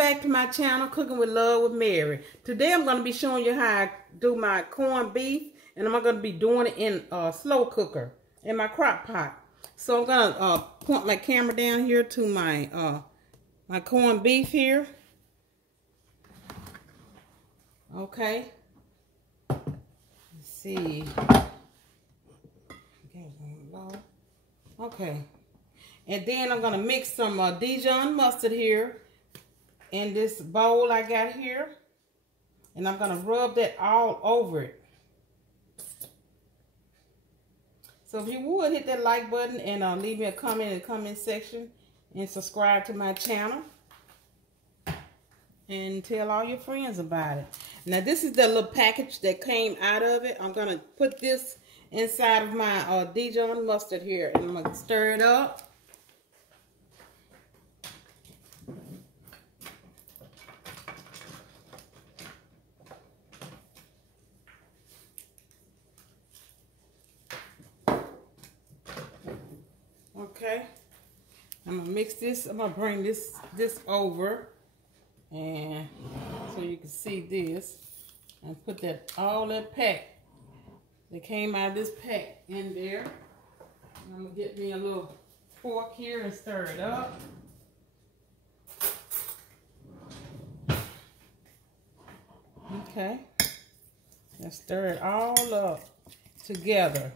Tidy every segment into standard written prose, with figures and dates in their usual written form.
back to my channel, Cooking with Love with Mary. Today I'm going to be showing you how I do my corned beef, and I'm going to be doing it in a slow cooker in my crock pot. So I'm going to point my camera down here to my my corned beef here. Okay. Let's see. Okay. And then I'm going to mix some Dijon mustard here in this bowl I got here. And I'm going to rub that all over it. So if you would, hit that like button and leave me a comment in the comment section. And subscribe to my channel. And tell all your friends about it. Now this is the little package that came out of it. I'm going to put this inside of my Dijon mustard here. And I'm going to stir it up. Okay, I'm gonna mix this. I'm gonna bring this over, and so you can see this, and put that all that pack that came out of this pack in there. And I'm gonna get me a little fork here and stir it up. Okay, and stir it all up together.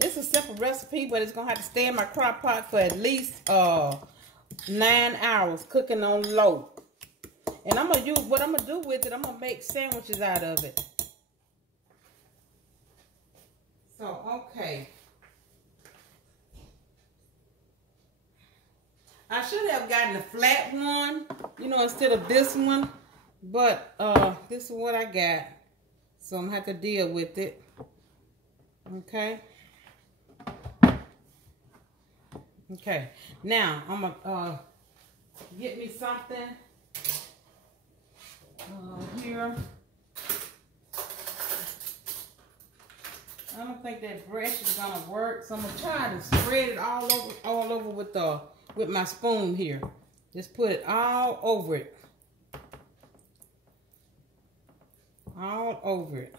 It's a simple recipe, but it's going to have to stay in my crock pot for at least 9 hours cooking on low. And I'm going to use, what I'm going to do with it, I'm going to make sandwiches out of it. So, okay. I should have gotten a flat one, you know, instead of this one. But this is what I got. So I'm going to have to deal with it. Okay. Okay, now I'm gonna get me something here. I don't think that brush is gonna work, so I'm gonna try to spread it all over with my spoon here. Just put it all over it, all over it.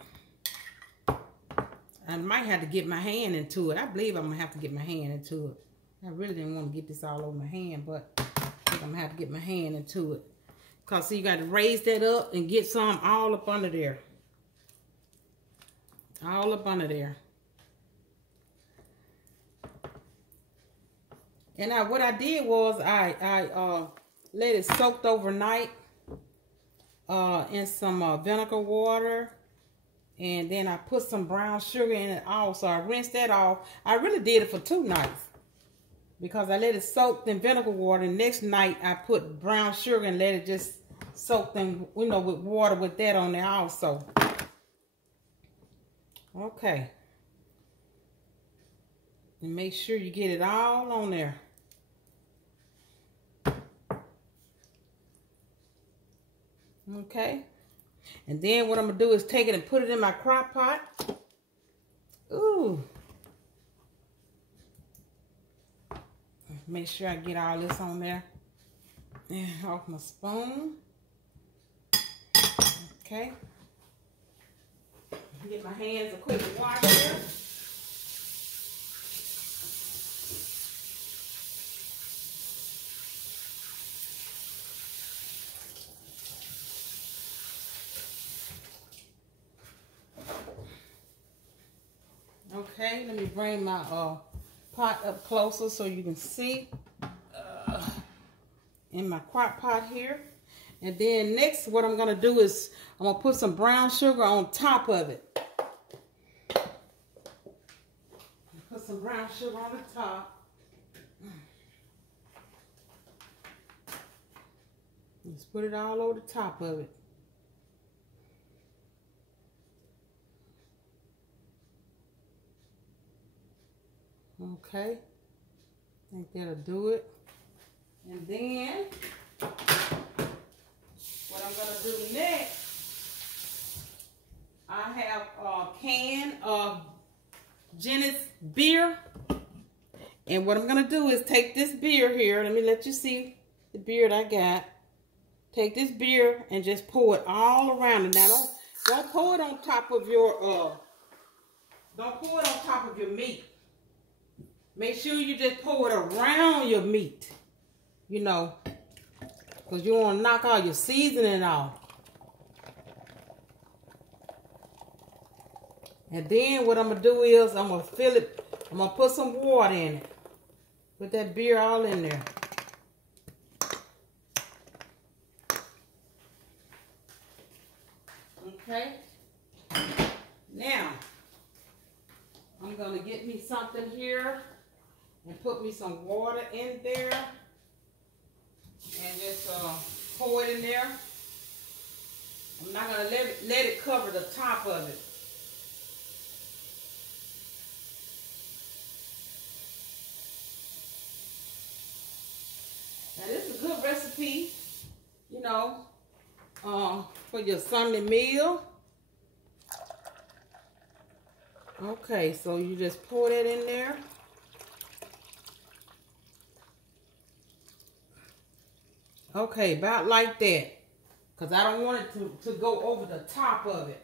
I might have to get my hand into it. I believe I'm gonna have to get my hand into it. I really didn't want to get this all over my hand, but I think I'm going to have to get my hand into it. Because, see, you got to raise that up and get some all up under there. All up under there. And what I did was I let it soak overnight in some vinegar water. And then I put some brown sugar in it also. I rinsed that off. I really did it for 2 nights. Because I let it soak in vinegar water. And next night I put brown sugar and let it just soak them, you know, with water with that on there also. Okay. And make sure you get it all on there. Okay. And then what I'm going to do is take it and put it in my crock pot. Ooh. Make sure I get all this on there. And off my spoon. Okay. Get my hands a quick wash here. Okay, let me bring my pot up closer so you can see in my crock pot here. And then next what I'm going to do is I'm going to put some brown sugar on top of it. Put some brown sugar on the top. Just put it all over the top of it. Okay, I think that'll do it. And then, what I'm going to do next, I have a can of Guinness beer. And what I'm going to do is take this beer here. Let me let you see the beer that I got. Take this beer and just pour it all around it. Now don't pour it on top of your don't pour it on top of your meat. Make sure you just pour it around your meat. You know, because you want to knock all your seasoning off. And then what I'm going to do is I'm going to fill it. I'm going to put some water in it. Put that beer all in there. Okay. Now, I'm going to get me something here and put me some water in there. And just pour it in there. I'm not going to let it cover the top of it. Now this is a good recipe, you know, for your Sunday meal. Okay, so you just pour that in there. Okay, about like that. Because I don't want it to go over the top of it.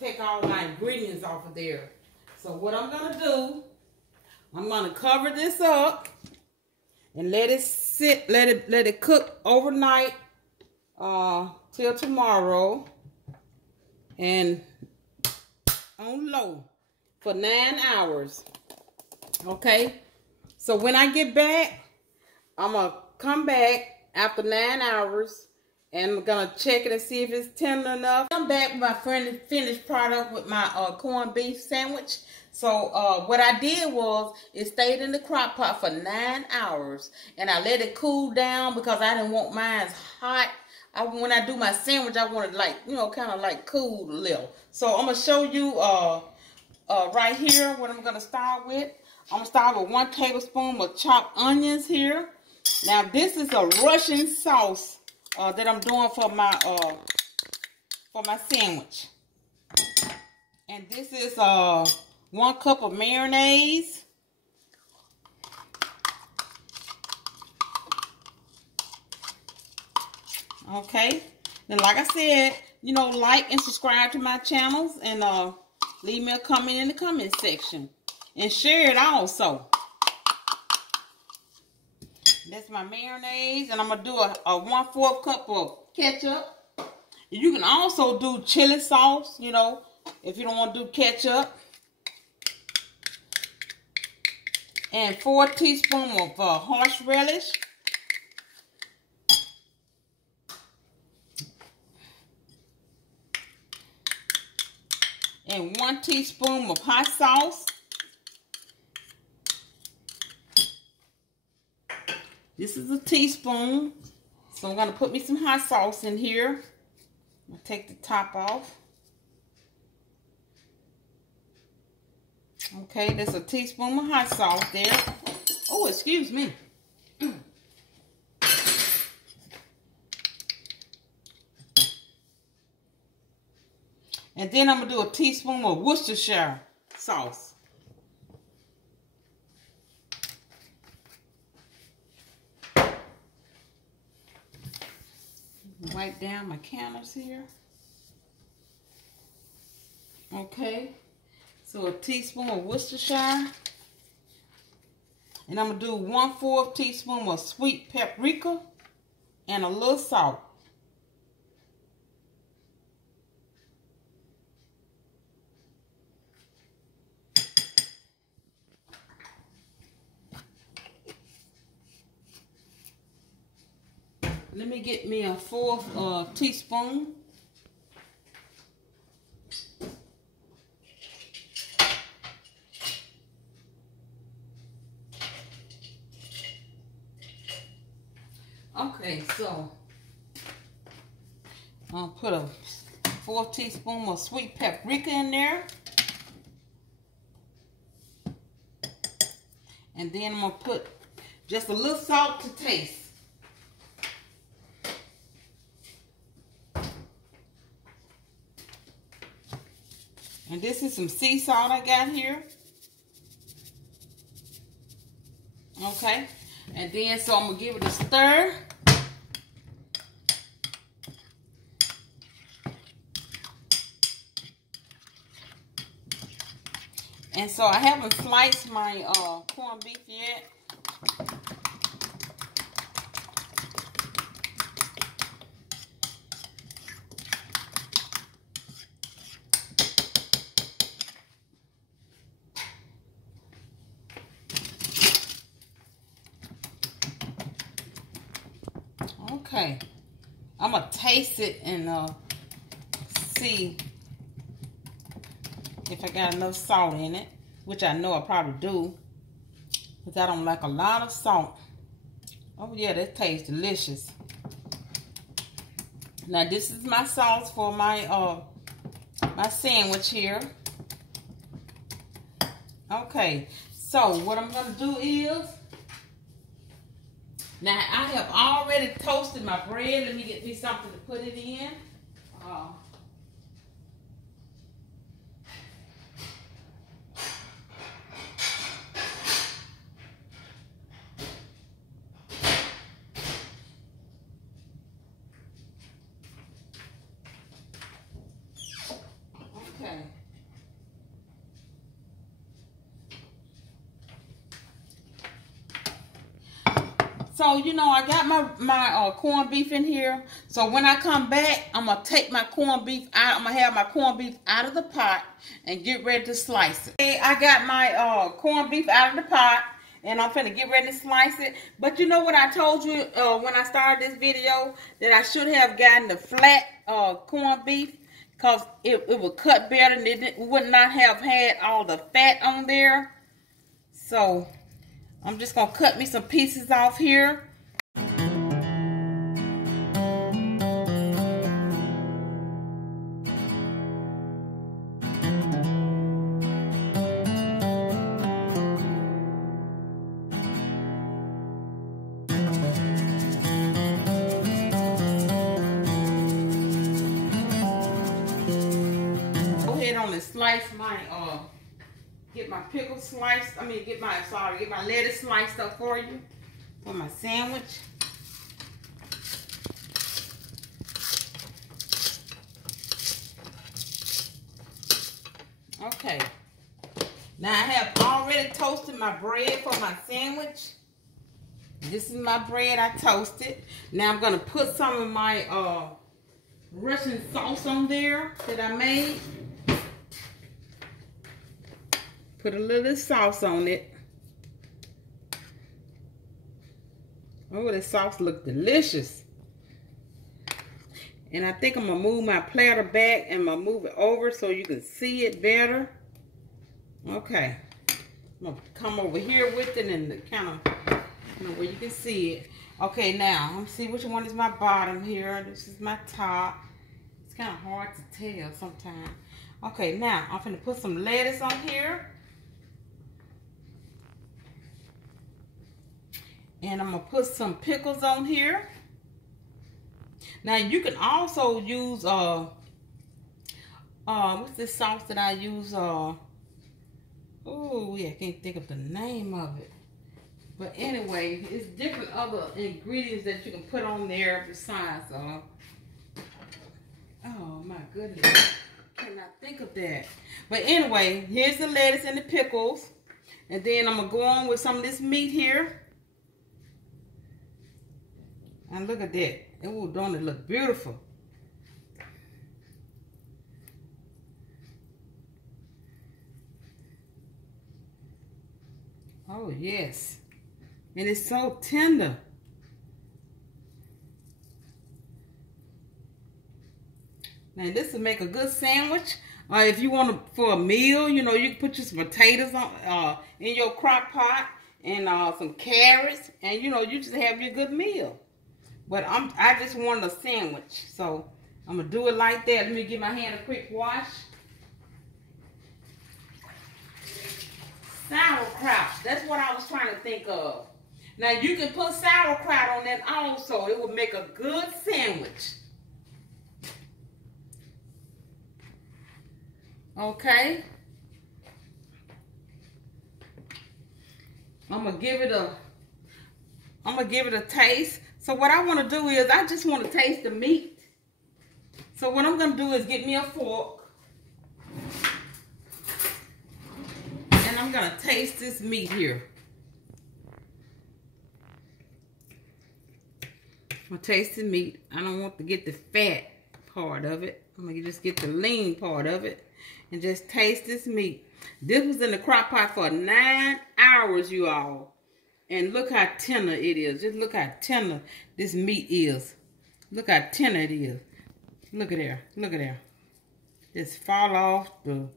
Take all my ingredients off of there. So what I'm going to do, I'm going to cover this up and let it sit, let it cook overnight till tomorrow. And on low for 9 hours. Okay? So when I get back, I'm going to come back after 9 hours, and I'm going to check it and see if it's tender enough. I'm back with my finished product with my corned beef sandwich. So what I did was, it stayed in the crock pot for 9 hours, and I let it cool down because I didn't want mine hot. When I do my sandwich, I want it like, you know, kind of like cool a little. So I'm going to show you right here what I'm going to start with. I'm going to start with 1 tablespoon of chopped onions here. Now this is a Russian sauce that I'm doing for my sandwich. And this is 1 cup of mayonnaise. Okay. Then like I said, you know, like and subscribe to my channels, and leave me a comment in the comment section. And share it also. That's my mayonnaise, and I'm going to do a 1/4 cup of ketchup. You can also do chili sauce, you know, if you don't want to do ketchup. And 4 teaspoons of horseradish. And 1 teaspoon of hot sauce. This is a teaspoon. So I'm going to put me some hot sauce in here. I'm going to take the top off. Okay, there's a teaspoon of hot sauce there. Oh, excuse me. And then I'm going to do a teaspoon of Worcestershire sauce. Wipe down my counters here. Okay. So a teaspoon of Worcestershire. And I'm going to do 1/4 teaspoon of sweet paprika and a little salt. Let me get me a 1/4 teaspoon. Okay, so I'll put a 4 teaspoons of sweet paprika in there. And then I'm going to put just a little salt to taste. And this is some sea salt I got here. Okay. And then, so I'm going to give it a stir. And so I haven't sliced my corned beef yet. Okay, I'm gonna taste it and see if I got enough salt in it, which I know I probably do, because I don't like a lot of salt. Oh yeah, that tastes delicious. Now this is my sauce for my my sandwich here. Okay, so what I'm gonna do is, now I have already toasted my bread. Let me get me something to put it in. Okay. So, you know, I got my corned beef in here. So when I come back, I'm going to take my corned beef out. I'm going to have my corned beef out of the pot and get ready to slice it. Okay, I got my corned beef out of the pot, and I'm finna get ready to slice it. But you know what I told you when I started this video? That I should have gotten the flat corned beef, because it would cut better and it would not have had all the fat on there. So I'm just going to cut me some pieces off here. Go ahead on and slice my get my pickle sliced. Get my lettuce sliced up for you for my sandwich. Okay. Now I have already toasted my bread for my sandwich. This is my bread I toasted. Now I'm gonna put some of my Russian sauce on there that I made. Put a little sauce on it. Oh, this sauce looks delicious. And I think I'm going to move my platter back and I'm going to move it over so you can see it better. Okay. I'm going to come over here with it and kind of, you know, where you can see it. Okay, now, let me see which one is my bottom here. This is my top. It's kind of hard to tell sometimes. Okay, now, I'm going to put some lettuce on here. And I'm going to put some pickles on here. Now, you can also use, what's this sauce that I use? Oh, yeah, I can't think of the name of it. But anyway, it's different other ingredients that you can put on there besides, oh my goodness. Cannot think of that. But anyway, here's the lettuce and the pickles. And then I'm going to go on with some of this meat here. And look at that. Oh, don't it look beautiful? Oh, yes. And it's so tender. Now, this will make a good sandwich. If you want to, for a meal, you know, you can put some potatoes on in your crock pot and some carrots. And, you know, you just have your good meal. But I just wanted a sandwich, so I'm going to do it like that. Let me give my hand a quick wash. Sauerkraut. That's what I was trying to think of. Now, you can put sauerkraut on that also. It will make a good sandwich. Okay. I'm going to give it a taste. So what I want to do is, I just want to taste the meat. So what I'm going to do is get me a fork. gonna taste this meat here. I'm gonna taste the meat. I don't want to get the fat part of it. I'm gonna just get the lean part of it and just taste this meat. This was in the crock pot for 9 hours, you all. And look how tender it is. Just look how tender this meat is. Look how tender it is. Look at there. Look at there. Just fall off the,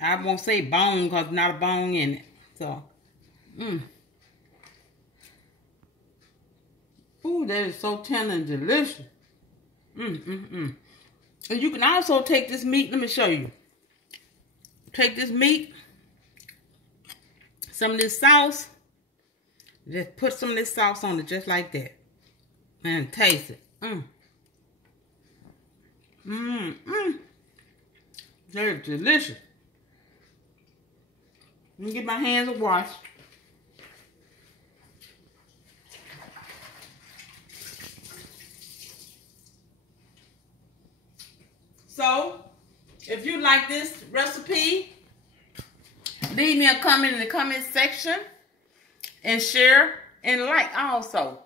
I won't say bone because not a bone in it. So, Ooh, that is so tender and delicious. And you can also take this meat. Let me show you. Take this meat, some of this sauce. Just put some of this sauce on it just like that. And taste it. That is delicious. Let me get my hands washed. So, if you like this recipe, leave me a comment in the comment section and share and like also.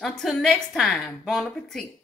Until next time, bon appetit.